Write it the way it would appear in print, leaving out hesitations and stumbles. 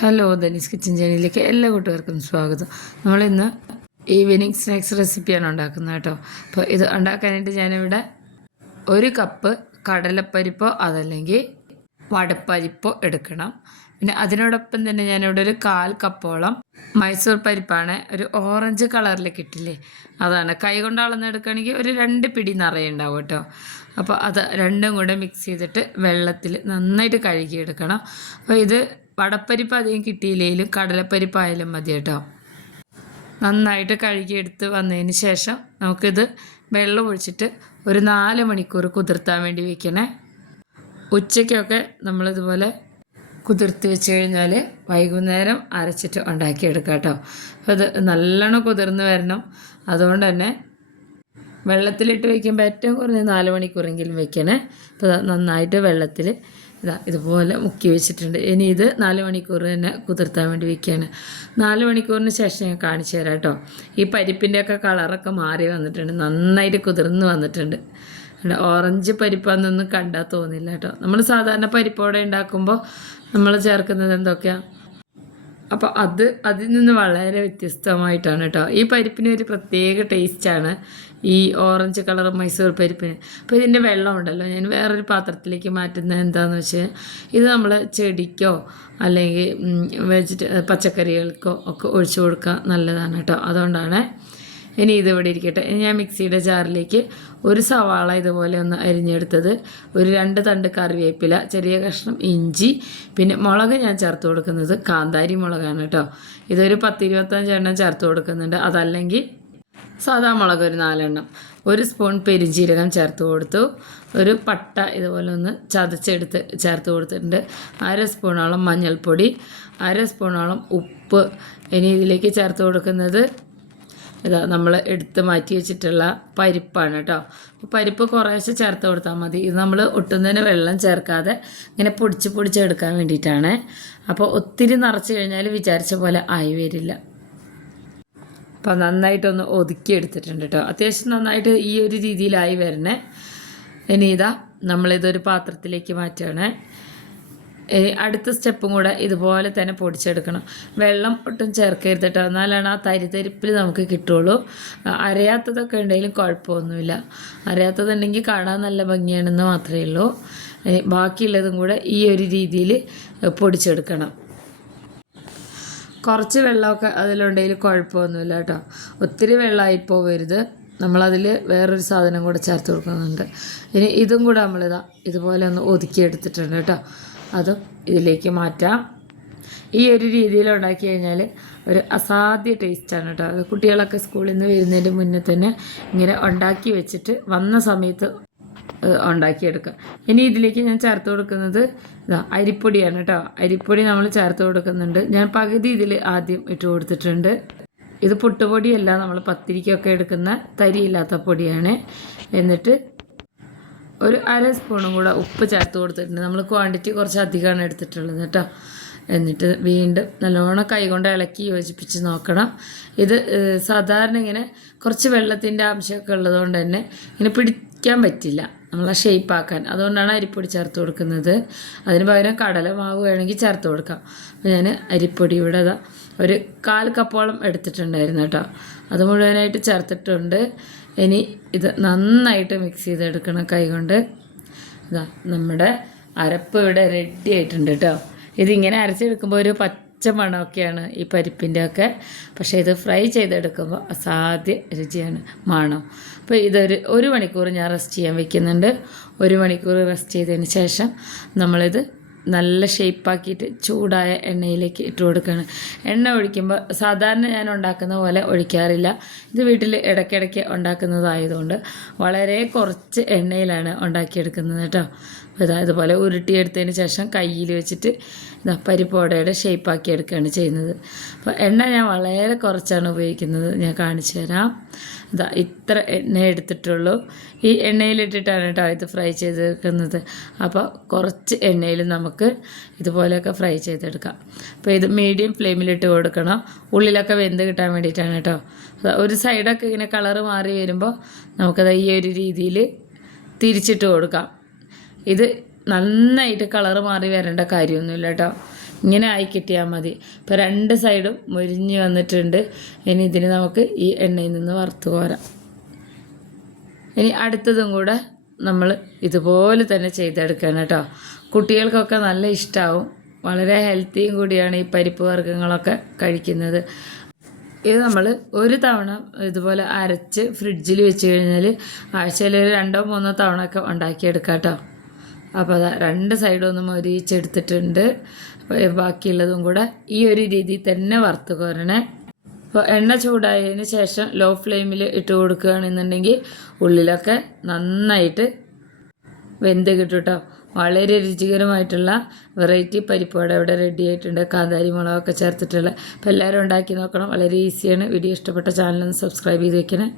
Hello Dhani's kitchen ചാനലിലേക്ക് എല്ലാ കൂട്ടുകാർക്കും സ്വാഗതം. നമ്മളിന്ന് ഈവനിങ് സ്നാക്സ് റെസിപ്പിയാണ് ഉണ്ടാക്കുന്നത് കേട്ടോ. അപ്പോൾ ഇത് ഉണ്ടാക്കാനായിട്ട് ഞാനിവിടെ 1 കപ്പ് കടലപ്പരിപ്പോ അതല്ലെങ്കിൽ വടപ്പരിപ്പോ എടുക്കണം. പിന്നെ അതിനോടൊപ്പം തന്നെ ഞാനിവിടെ ഒരു 1/4 കപ്പോളം മൈസൂർ പരിപ്പാണ്. ഒരു ഓറഞ്ച് കളറിൽ കിട്ടില്ലേ, അതാണ്. കൈ കൊണ്ട് അളന്നെടുക്കുകയാണെങ്കിൽ ഒരു 2 പിടി നിറയെ ഉണ്ടാവും കേട്ടോ. അപ്പോൾ അത് രണ്ടും കൂടെ മിക്സ് ചെയ്തിട്ട് വെള്ളത്തിൽ നന്നായിട്ട് കഴുകിയെടുക്കണം. അപ്പോൾ ഇത് വടപ്പരിപ്പ് അധികം കിട്ടിയില്ലെങ്കിലും കടലപ്പരിപ്പായാലും മതി കേട്ടോ. നന്നായിട്ട് കഴുകിയെടുത്ത് വന്നതിന് ശേഷം നമുക്കിത് വെള്ളം ഒഴിച്ചിട്ട് ഒരു 4 മണിക്കൂർ കുതിർത്താൻ വേണ്ടി വെക്കണേ. ഉച്ചയ്ക്കൊക്കെ നമ്മളിതുപോലെ കുതിർത്ത് വെച്ച് കഴിഞ്ഞാൽ വൈകുന്നേരം അരച്ചിട്ട് ഉണ്ടാക്കിയെടുക്കാം കേട്ടോ. അപ്പോൾ ഇത് നല്ലോണം കുതിർന്ന് വരണം. അതുകൊണ്ട് തന്നെ വെള്ളത്തിലിട്ട് വയ്ക്കുമ്പോൾ ഏറ്റവും കുറഞ്ഞ 4 മണിക്കൂറെങ്കിലും വെക്കണേ. അപ്പോൾ നന്നായിട്ട് വെള്ളത്തിൽ ഇതുപോലെ മുക്കി വെച്ചിട്ടുണ്ട്. ഇനി ഇത് 4 മണിക്കൂർ തന്നെ കുതിർത്താൻ വേണ്ടി വെക്കുകയാണ്. 4 മണിക്കൂറിന് ശേഷം ഞാൻ കാണിച്ചു തരാം കേട്ടോ. ഈ പരിപ്പിൻ്റെയൊക്കെ കളറൊക്കെ മാറി വന്നിട്ടുണ്ട്, നന്നായിട്ട് കുതിർന്ന് വന്നിട്ടുണ്ട്. ഓറഞ്ച് പരിപ്പാന്നൊന്നും കണ്ടാൽ തോന്നില്ല കേട്ടോ. നമ്മൾ സാധാരണ പരിപ്പോടെ ഉണ്ടാക്കുമ്പോൾ നമ്മൾ ചേർക്കുന്നത് എന്തൊക്കെയാണ്, അപ്പോൾ അതിൽ നിന്ന് വളരെ വ്യത്യസ്തമായിട്ടാണ് കേട്ടോ. ഈ പരിപ്പിന് ഒരു പ്രത്യേക ടേസ്റ്റാണ്, ഈ ഓറഞ്ച് കളർ മൈസൂർ പരിപ്പിന്. അപ്പോൾ ഇതിൻ്റെ വെള്ളം ഉണ്ടല്ലോ ഞാൻ വേറൊരു പാത്രത്തിലേക്ക് മാറ്റുന്നത് എന്താണെന്ന് വെച്ചാൽ, ഇത് നമ്മൾ ചെടിക്കോ അല്ലെങ്കിൽ പച്ചക്കറികൾക്കോ ഒക്കെ ഒഴിച്ചു കൊടുക്കാൻ നല്ലതാണ് കേട്ടോ. അതുകൊണ്ടാണ്. ഇനി ഇതിവിടെ ഇരിക്കട്ടെ. ഇനി ഞാൻ മിക്സിയുടെ ജാറിലേക്ക് 1 സവാള ഇതുപോലെ ഒന്ന് അരിഞ്ഞെടുത്തത്, ഒരു 2 തണ്ട് കറിവേപ്പില, ചെറിയ കഷ്ണം ഇഞ്ചി, പിന്നെ മുളക് ഞാൻ ചേർത്ത് കൊടുക്കുന്നത് കാന്താരി മുളകാണ് കേട്ടോ. ഇതൊരു 10-25 എണ്ണം ചേർത്ത് കൊടുക്കുന്നുണ്ട്. അതല്ലെങ്കിൽ സാധാ മുളക് ഒരു 4 എണ്ണം. 1 സ്പൂൺ പെരുംജീരകം ചേർത്ത് കൊടുത്തു. ഒരു പട്ട ഇതുപോലെ ഒന്ന് ചതച്ചെടുത്ത് ചേർത്ത് കൊടുത്തിട്ടുണ്ട്. 1/2 സ്പൂണോളം മഞ്ഞൾപ്പൊടി, 1/2 സ്പൂണോളം ഉപ്പ്. ഇനി ഇതിലേക്ക് ചേർത്ത് കൊടുക്കുന്നത് നമ്മൾ എടുത്ത് മാറ്റി വെച്ചിട്ടുള്ള പരിപ്പാണ് കേട്ടോ. അപ്പോൾ പരിപ്പ് കുറേശ്ശെ ചേർത്ത് കൊടുത്താൽ മതി. ഇത് നമ്മൾ ഒട്ടും തന്നെ വെള്ളം ചേർക്കാതെ ഇങ്ങനെ പൊടിച്ചെടുക്കാൻ വേണ്ടിയിട്ടാണ്. അപ്പോൾ ഒത്തിരി നിറച്ച് കഴിഞ്ഞാൽ വിചാരിച്ച പോലെ ആയി വരില്ല. അപ്പോൾ നന്നായിട്ടൊന്ന് ഒതുക്കിയെടുത്തിട്ടുണ്ട് കേട്ടോ. അത്യാവശ്യം നന്നായിട്ട് ഈ ഒരു രീതിയിലായി വരണേ. ഇനി നമ്മളിതൊരു പാത്രത്തിലേക്ക് മാറ്റുകയാണ്. അടുത്ത സ്റ്റെപ്പും കൂടെ ഇതുപോലെ തന്നെ പൊടിച്ചെടുക്കണം. വെള്ളം ഒട്ടും ചേർക്കരുത് കേട്ടോ, എന്നാലാണ് ആ തരിതരിപ്പിൽ നമുക്ക് കിട്ടുള്ളൂ. അരയാത്തതൊക്കെ ഉണ്ടെങ്കിലും കുഴപ്പമൊന്നുമില്ല. അരയാത്തതുണ്ടെങ്കിൽ കാണാൻ നല്ല ഭംഗിയാണെന്ന് മാത്രമേ ഉള്ളൂ. ബാക്കിയുള്ളതും കൂടെ ഈ ഒരു രീതിയിൽ പൊടിച്ചെടുക്കണം. കുറച്ച് വെള്ളമൊക്കെ അതിലുണ്ടെങ്കിൽ കുഴപ്പമൊന്നുമില്ല കേട്ടോ. ഒത്തിരി വെള്ളമായി പോകരുത്. നമ്മളതിൽ വേറൊരു സാധനം കൂടെ ചേർത്ത് കൊടുക്കുന്നുണ്ട്. ഇനി ഇതും കൂടെ ഇതുപോലെ ഒന്ന് ഒതുക്കിയെടുത്തിട്ടുണ്ട് കേട്ടോ. അതും ഇതിലേക്ക് മാറ്റാം. ഈ ഒരു രീതിയിൽ ഉണ്ടാക്കി കഴിഞ്ഞാൽ ഒരു അസാധ്യ ടേസ്റ്റാണ് കേട്ടോ. അത് കുട്ടികളൊക്കെ സ്കൂളിൽ നിന്ന് വരുന്നതിൻ്റെ മുന്നേ തന്നെ ഇങ്ങനെ ഉണ്ടാക്കി വെച്ചിട്ട് വന്ന സമയത്ത് ഉണ്ടാക്കിയെടുക്കുക. ഇനി ഇതിലേക്ക് ഞാൻ ചേർത്ത് കൊടുക്കുന്നത് അരിപ്പൊടിയാണ് കേട്ടോ. അരിപ്പൊടി നമ്മൾ ചേർത്ത് കൊടുക്കുന്നുണ്ട്. ഞാൻ പകുതി ഇതിൽ ആദ്യം ഇട്ട് കൊടുത്തിട്ടുണ്ട്. ഇത് പുട്ടുപൊടിയല്ല, നമ്മൾ പത്തിരിക്കൊക്കെ എടുക്കുന്ന തരിയില്ലാത്ത പൊടിയാണ്. എന്നിട്ട് ഒരു 1/2 സ്പൂണും കൂടെ ഉപ്പ് ചേർത്ത് കൊടുത്തിട്ടുണ്ട്. നമ്മൾ ക്വാണ്ടിറ്റി കുറച്ച് അധികമാണ് എടുത്തിട്ടുള്ളത് കേട്ടോ. എന്നിട്ട് വീണ്ടും നല്ലോണം കൈകൊണ്ട് ഇളക്കി യോജിപ്പിച്ച് നോക്കണം. ഇത് സാധാരണ ഇങ്ങനെ കുറച്ച് വെള്ളത്തിൻ്റെ അംശമൊക്കെ ഉള്ളതുകൊണ്ട് തന്നെ ഇങ്ങനെ പിടിക്കാൻ പറ്റില്ല നമ്മളെ ഷേപ്പാക്കാൻ. അതുകൊണ്ടാണ് അരിപ്പൊടി ചേർത്ത് കൊടുക്കുന്നത്. അതിന് പകരം കടലമാവ് വേണമെങ്കിൽ ചേർത്ത് കൊടുക്കാം. അപ്പോൾ ഞാൻ അരിപ്പൊടി ഇവിടെ ഒരു 1/4 കപ്പോളം എടുത്തിട്ടുണ്ടായിരുന്നു കേട്ടോ. അത് മുഴുവനായിട്ട് ചേർത്തിട്ടുണ്ട്. ഇനി ഇത് നന്നായിട്ട് മിക്സ് ചെയ്തെടുക്കണം കൈകൊണ്ട്. നമ്മുടെ അരപ്പ് ഇവിടെ റെഡി ആയിട്ടുണ്ട് കേട്ടോ. ഇതിങ്ങനെ അരച്ചെടുക്കുമ്പോൾ ഒരു പച്ച മണമൊക്കെയാണ് ഈ പരിപ്പിൻ്റെ ഒക്കെ. പക്ഷേ ഇത് ഫ്രൈ ചെയ്തെടുക്കുമ്പോൾ അസാധ്യ രുചിയാണ്, മണം. അപ്പോൾ ഇതൊരു 1 മണിക്കൂർ ഞാൻ റെസ്റ്റ് ചെയ്യാൻ വെക്കുന്നുണ്ട്. 1 മണിക്കൂർ റെസ്റ്റ് ചെയ്തതിന് ശേഷം നമ്മളിത് നല്ല ഷേപ്പാക്കിയിട്ട് ചൂടായ എണ്ണയിലേക്ക് ഇട്ട് കൊടുക്കുകയാണ്. എണ്ണ ഒഴിക്കുമ്പോൾ സാധാരണ ഞാൻ ഉണ്ടാക്കുന്ന പോലെ ഒഴിക്കാറില്ല. ഇത് വീട്ടിൽ ഇടയ്ക്കിടയ്ക്ക് ഉണ്ടാക്കുന്നതായതുകൊണ്ട് വളരെ കുറച്ച് എണ്ണയിലാണ് ഉണ്ടാക്കിയെടുക്കുന്നത് കേട്ടോ. അപ്പോൾ ഇതുപോലെ ഉരുട്ടിയെടുത്തതിന് ശേഷം കയ്യിൽ വെച്ചിട്ട് പരിപ്പോടയുടെ ഷേപ്പാക്കി എടുക്കുകയാണ് ചെയ്യുന്നത്. അപ്പോൾ എണ്ണ ഞാൻ വളരെ കുറച്ചാണ് ഉപയോഗിക്കുന്നത്. ഞാൻ കാണിച്ചു തരാം. ഇത്ര എണ്ണ എടുത്തിട്ടുള്ളൂ. ഈ എണ്ണയിലിട്ടിട്ടാണ് കേട്ടോ ഇത് ഫ്രൈ ചെയ്തെടുക്കുന്നത്. അപ്പോൾ കുറച്ച് എണ്ണയിൽ നമുക്ക് ഇതുപോലെയൊക്കെ ഫ്രൈ ചെയ്തെടുക്കാം. അപ്പോൾ ഇത് മീഡിയം ഫ്ലെയിമിലിട്ട് കൊടുക്കണം. ഉള്ളിലൊക്കെ വെന്ത് കിട്ടാൻ വേണ്ടിയിട്ടാണ് കേട്ടോ. ഒരു സൈഡൊക്കെ ഇങ്ങനെ കളറ് മാറി വരുമ്പോൾ നമുക്കത് ഈ ഒരു രീതിയിൽ തിരിച്ചിട്ട് കൊടുക്കാം. ഇത് നന്നായിട്ട് കളറ് മാറി വരേണ്ട കാര്യമൊന്നുമില്ല കേട്ടോ. ഇങ്ങനെ ആയി കിട്ടിയാൽ മതി. ഇപ്പോൾ 2 സൈഡും മുരിഞ്ഞ് വന്നിട്ടുണ്ട്. ഇനി ഇതിന് നമുക്ക് ഈ എണ്ണയിൽ നിന്ന് വറുത്ത് കോരാം. ഇനി അടുത്തതും കൂടെ നമ്മൾ ഇതുപോലെ തന്നെ ചെയ്തെടുക്കണം കേട്ടോ. കുട്ടികൾക്കൊക്കെ നല്ല ഇഷ്ടമാവും. വളരെ ഹെൽത്തിയും കൂടിയാണ് ഈ പരിപ്പ് വർഗ്ഗങ്ങളൊക്കെ കഴിക്കുന്നത്. ഇത് നമ്മൾ ഒരു തവണ ഇതുപോലെ അരച്ച് ഫ്രിഡ്ജിൽ വെച്ച് കഴിഞ്ഞാൽ ആഴ്ചയിൽ 2-3 തവണ ഒക്കെ ഉണ്ടാക്കിയെടുക്കാം കേട്ടോ. അപ്പോൾ അതാ 2 സൈഡും ഒന്ന് മൊരിച്ചെടുത്തിട്ടുണ്ട്. ബാക്കിയുള്ളതും കൂടെ ഈ ഒരു രീതിയിൽ തന്നെ വറുത്ത് കോരണേ. അപ്പോൾ എണ്ണ ചൂടായതിന് ശേഷം ലോ ഫ്ലെയിമിൽ ഇട്ട് കൊടുക്കുകയാണെന്നുണ്ടെങ്കിൽ ഉള്ളിലൊക്കെ നന്നായിട്ട് വെന്ത് കിട്ടും കേട്ടോ. വളരെ രുചികരമായിട്ടുള്ള വെറൈറ്റി പരിപ്പുവട ഇവിടെ റെഡി ആയിട്ടുണ്ട്. കാന്താരി മുളകൊക്കെ ചേർത്തിട്ടുള്ള. അപ്പോൾ എല്ലാവരും ഉണ്ടാക്കി നോക്കണം. വളരെ ഈസിയാണ്. വീഡിയോ ഇഷ്ടപ്പെട്ട ചാനലൊന്ന് സബ്സ്ക്രൈബ് ചെയ്ത് വെക്കണേ.